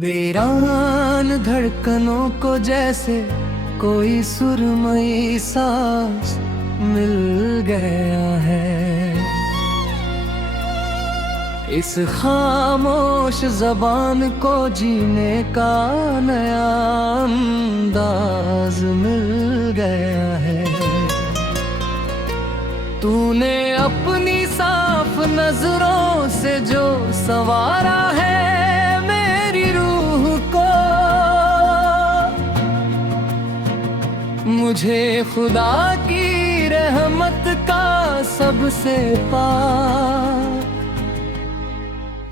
वीरान धड़कनों को जैसे कोई सुरमई सांस मिल गया है। इस खामोश ज़बान को जीने का नया अंदाज मिल गया है। तूने अपनी साफ नजरों से जो संवारा है मेरी रूह को, मुझे खुदा की रहमत का सबसे पार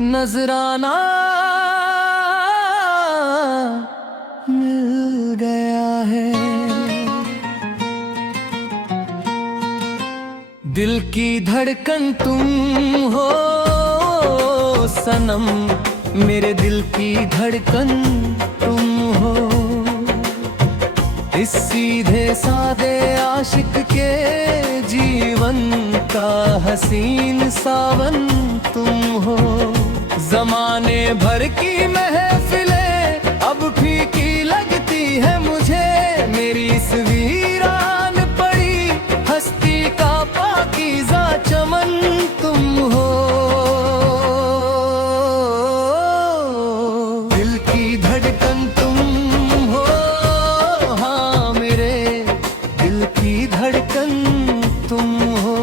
नजराना मिल गया है। दिल की धड़कन तुम हो सनम, मेरे दिल की धड़कन तुम हो। इस सीधे सादे आशिक के जीवन का हसीन सावन तुम हो। ज़माने भर की महफिलें अब फीकी लगती है मुझे, मेरी इस वीरान पड़ी हस्ती का पाकीज़ा चमन तुम हो। दिल की धड़कन तुम हो, हाँ मेरे दिल की धड़कन तुम हो।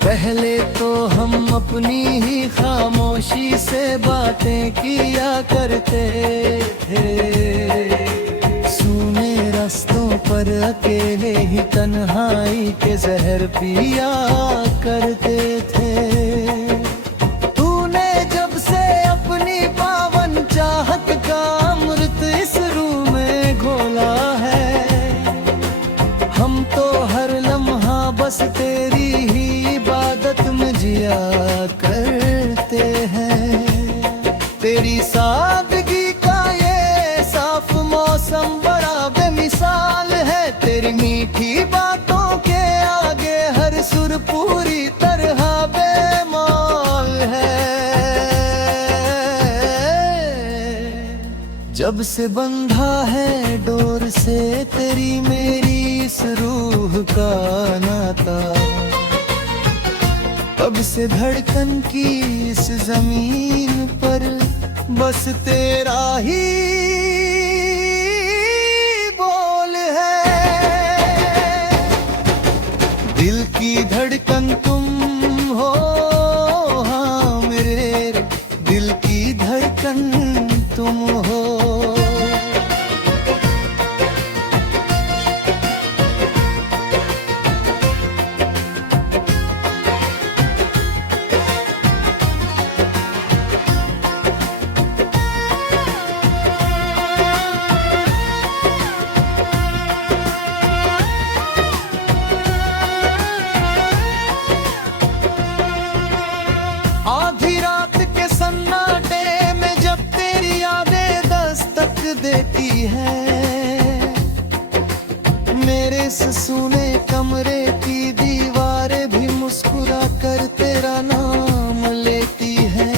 पहले तो हम अपनी ही खामोशी से बातें किया करते थे, सूने रास्तों पर अकेले ही तन्हाई के जहर पिया करते थे। तूने जब से अपनी पावन चाहत का अमृत इस रूह में घोला है, हम तो हर लम्हा बस तेरी ही इबादत में जिया करते हैं। तेरी सादगी का ये साफ मौसम बड़ा बेमिसाल है, तेरी मीठी बातों के आगे हर सुर पूरी तरह बेमौल है। जब से बंधा है डोर से तेरी मेरी इस रूह का नाता, तब से धड़कन की इस जमीन पर बस तेरा ही बोल है। दिल की धड़कन तुम हो, हाँ मेरे दिल की धड़कन तुम हो। आधी रात के सन्नाटे में जब तेरी यादें दस्तक देती है, मेरे सूने कमरे की दीवारें भी मुस्कुरा कर तेरा नाम लेती है।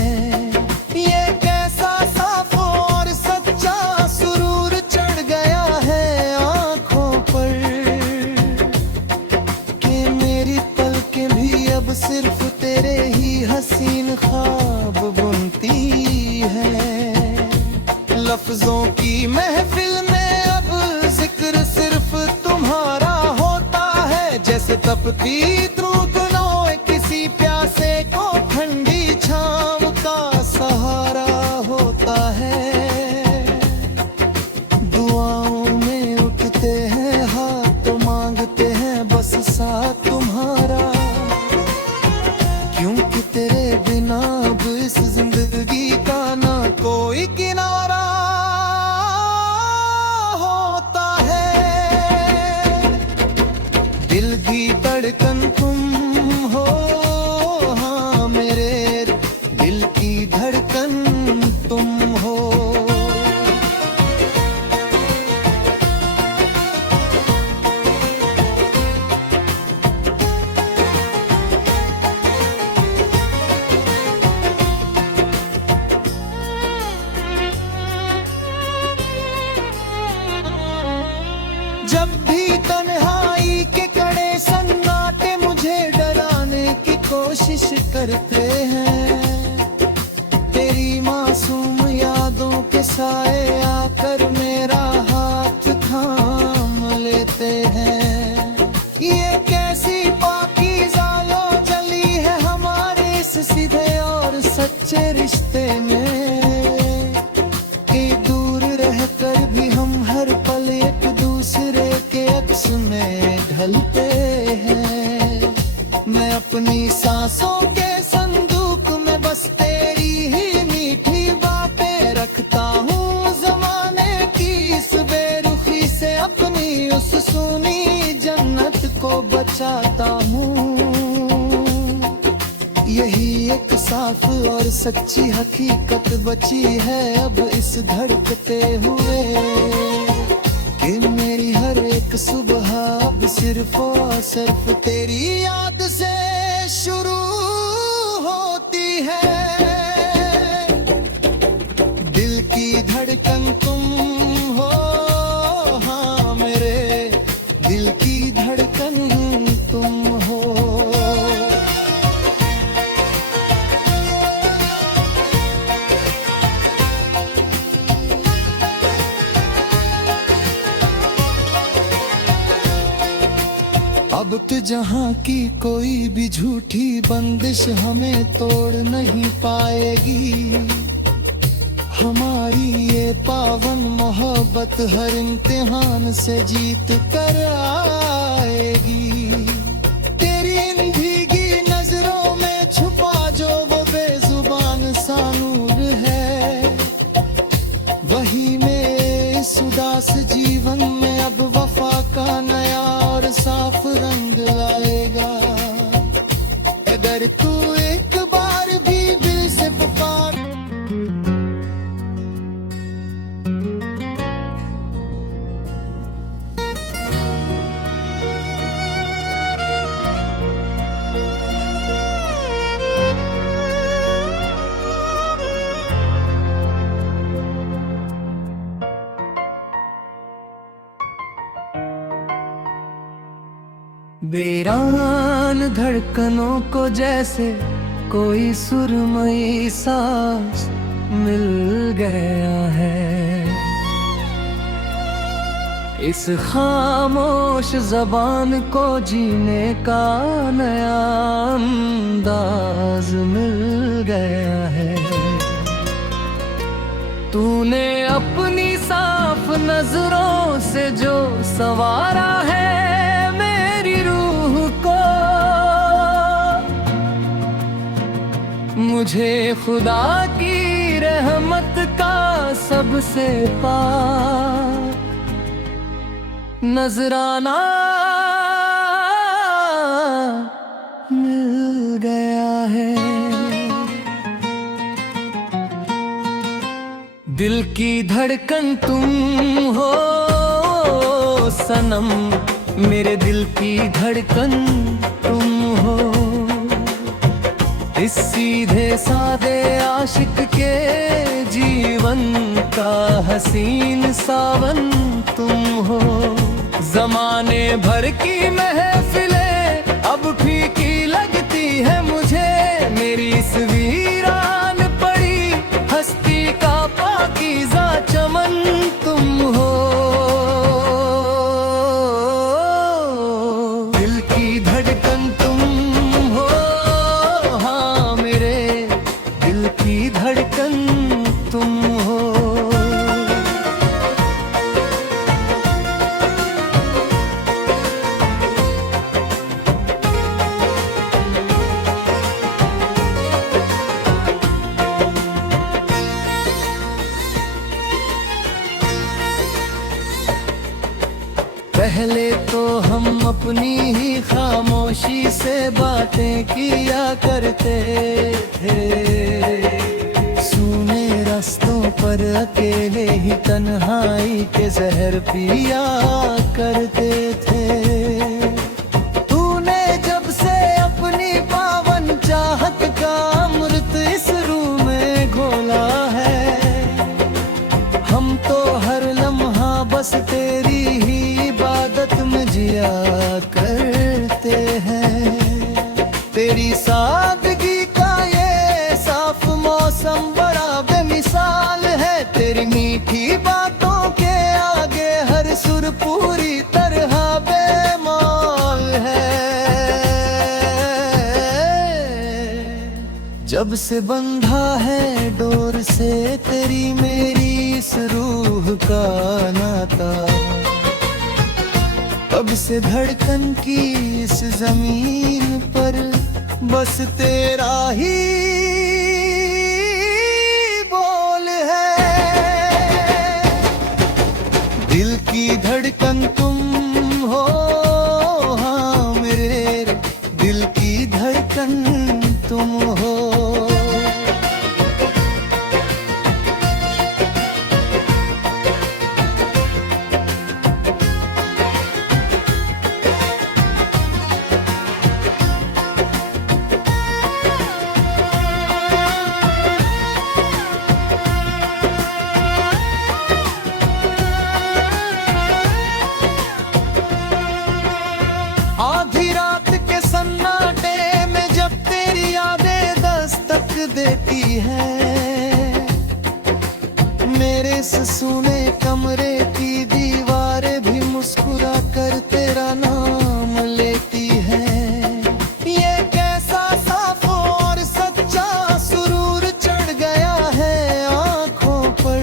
ये कैसा साफ और सच्चा सुरूर चढ़ गया है आंखों पर, कि मेरी पलकें भी अब सिर्फ तेरे ही हसीन ख्वाब बुनती है। लफ्जों की महफिल में अब जिक्र सिर्फ तुम्हारा होता है, जैसे तपती धूप किसी प्यासे को ठंडी छांव का सहारा होता है। दुआओं में उठते हैं हाथ तो मांगते हैं बस साथ तुम्हारा, क्योंकि तेरे बिना अब इस जिंदगी का ना कोई किनारा होता है। दिल की धड़कन जब भी तन्हाई के कड़े सन्नाटे मुझे डराने की कोशिश करते हैं, तेरी मासूम यादों के साए आकर मेरा हाथ थाम लेते हैं। ये कैसी पाकीज़ा लो जली है हमारे इस सीधे और सच्चे रिश्ते में, कि दूर रहकर भी हम हर पल एक दूसरे के अक्स में ढलते हैं। मैं अपनी सांसों के संदूक में बस तेरी ही मीठी बातें रखता हूँ, जमाने की इस बेरुखी से अपनी उस सूनी जन्नत को बचाता हूँ। यही एक साफ और सच्ची हकीकत बची है अब इस धड़कते हुए, कि मेरी हर एक सुबह अब सिर्फ और सिर्फ तेरी याद से शुरू होती है। दिल की धड़कन तुम हो, हाँ मेरे दिल की धड़कन तुम हो। अब तो जहाँ की कोई भी झूठी बंदिश हमें तोड़ नहीं पाएगी, हमारी ये पावन मोहब्बत हर इम्तिहान से जीत कर आएगी। तेरी इन भीगी नजरों में छुपा जो वो बेजुबान सा नूर है, वही मेरे इस उदास जीवन में अब वफा का नया और साफ रंग लाएगा। अगर तू एक बार भी दिल से पुकार, वीरान धड़कनों को जैसे कोई सुरमई सांस मिल गया है, इस खामोश जबान को जीने का नया अंदाज मिल गया है। तूने अपनी साफ नजरों से जो संवारा है मेरी रूह को, मुझे खुदा की रहमत का सबसे पार नजराना मिल गया है। दिल की धड़कन तुम हो सनम, मेरे दिल की धड़कन तुम हो। इस सीधे सादे आशिक के जीवन का हसीन सावन तुम हो। जमाने भर की महफिलें अब फीकी लगती है मुझे, मेरी इस वीरान पड़ी हस्ती का पाकीज़ा चमन तुम हो। दिल की धड़कन तुम हो, हाँ मेरे दिल की धड़कन तुम हो। पहले तो हम अपनी ही खामोशी से बातें किया करते थे, सूने रास्तों पर अकेले ही तन्हाई के जहर पिया करते थे। तूने जब से अपनी पावन चाहत का अमृत इस रूह में घोला है, हम तो हर लम्हा बस तेरी ही बात मीठी बातों के आगे हर सुर पूरी तरह बेमौल है। जब से बंधा है डोर से तेरी मेरी इस रूह का नाता, अब से धड़कन की इस जमीन पर बस तेरा ही बोल है। दिल की धड़कन तुम हो, हाँ मेरे दिल की धड़कन तुम हो। आधी रात के सन्नाटे में जब तेरी यादें दस्तक देती है, मेरे सुने कमरे की दीवारें भी मुस्कुरा कर तेरा नाम लेती है। ये कैसा साफ और सच्चा सुरूर चढ़ गया है आंखों पर,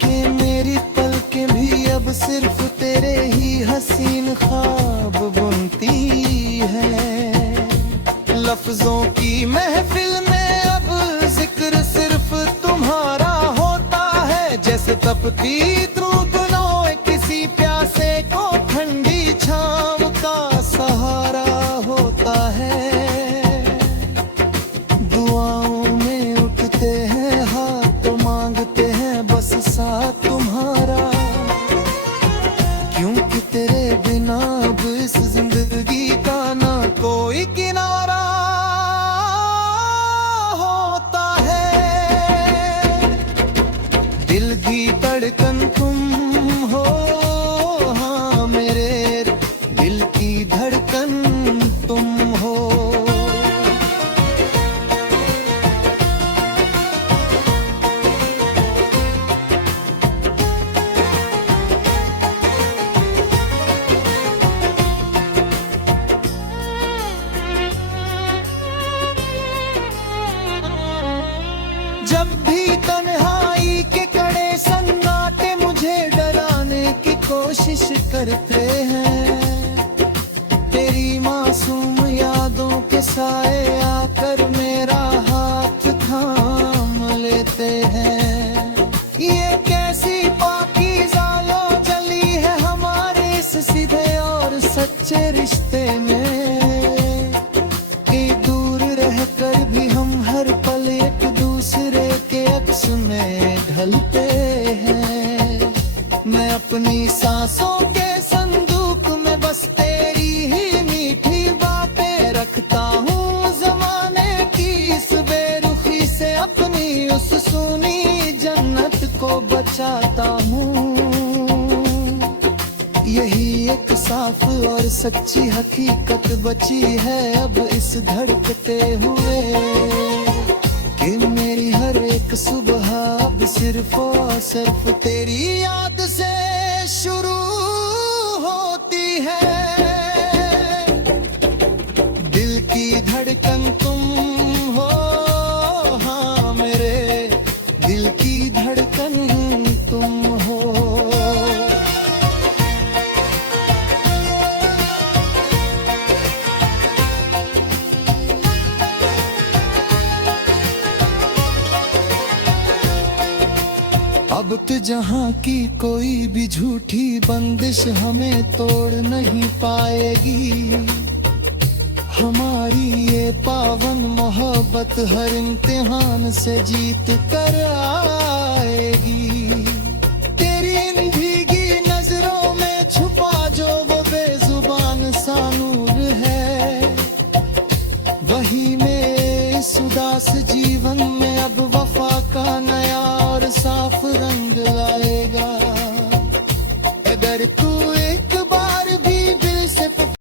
कि मेरी पलकें भी अब सिर्फ तेरे ही हसीन ख्वाब बुनती है। लफ्जों की महफिल में अब जिक्र सिर्फ तुम्हारा होता है, जैसे तपती द्रुदनों किसी प्यासे को ठंडी छांव का सहारा होता है। दुआओं में उठते हैं हाथ तो मांगते हैं बस साथ तुम्हारा, क्योंकि तेरे बिना अब इस जिंदगी का ना कोई किनारा होता है। दिल की धड़कन तुम हो, हाँ मेरे दिल की धड़कन तुम हो। जब भी तन्हाई के कड़े सन्नाटे मुझे डराने की कोशिश करते हैं, तेरी मासूम यादों के साए आकर मेरा हाथ थाम लेते हैं। ये कैसी पाकीज़ा लो जली है हमारे इस सीधे और सच्चे रिश्ते में, कि दूर रहकर भी हम हर पल एक दूसरे के अक्स में ढलते हैं। मैं अपनी सांसों के संदूक में बस तेरी ही मीठी बातें रखता हूँ, जमाने की इस बेरुखी से अपनी उस सुनी जन्नत को बचाता हूँ। यही एक साफ और सच्ची हकीकत बची है अब इस धड़कते हुए, कि मेरी हर एक सुबह अब सिर्फ और सिर्फ तेरी याद से शुरू होती है। दिल की धड़कन तुम हो, हाँ मेरे दिल की धड़कन तुम हो। अब तो जहाँ की कोई भी झूठी बंदिश हमें तोड़ नहीं पाएगी, हमारी ये पावन मोहब्बत हर इम्तिहान से जीत कर आएगी।